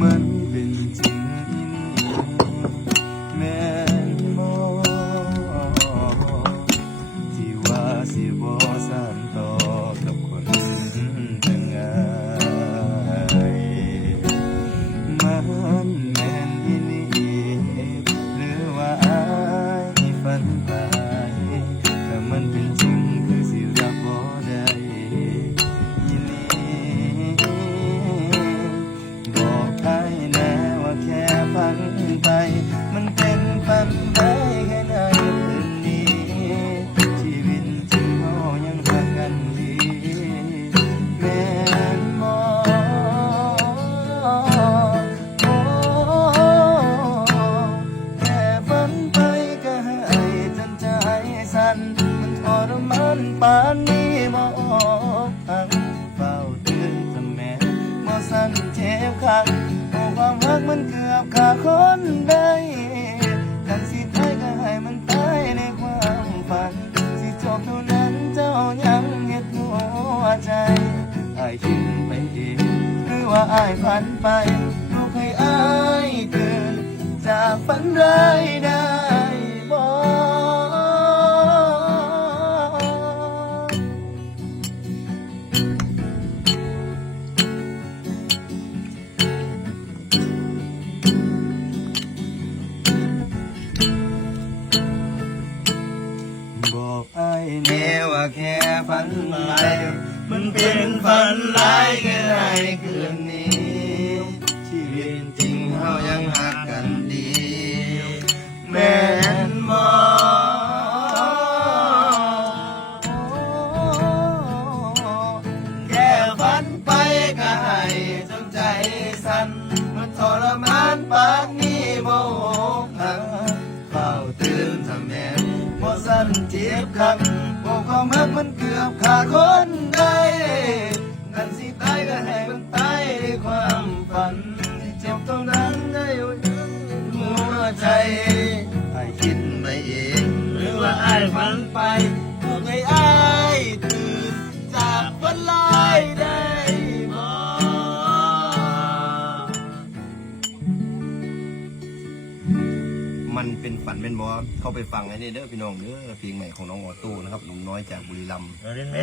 มันเป็นจริง ปานนี้บอกทังเฝ้าเตือนทำแม่บ่สั่นเจ็บคักโอ้ความรักมันเกือบขาดคนได้กันสิตายก็ให้มันตายในความฝัน สิจบเท่านั้นเจ้ายังเฮ็ดหัวใจอายคิดไปเองหรือว่าอายฝันไปลูกให้อายตื่นจากฝันร้ายได้ บอกไอ้แน่ว่าแค่ฝันไปมันเป็นฝันร้ายแค่ในคืนนี้ชีวิตจริงเฮายังหักกันดี แม่ ปากนี้บ่หักเฝ้าตื่นทำแม่บ่สั่นเจ็บคักโอ้ความรักมันเกือบขาดคนได้กันสิตายก็ให้มันตายด้วยความฝันที่เจ็บตรงนั้นได้อยู่หัวใจให้คิดไปเองหรือว่าอ้ายฝันไปพวกไอ้อ้ายตื่นจากฝันลาย มันเป็นฝันเป็นบอเข้าไปฟังไอ้นี่เด้อพี่น้องเด้อเพลงใหม่ของน้องออโต้นะครับหนุ่มน้อยจากบุรีรัมย์เราเล่นไหม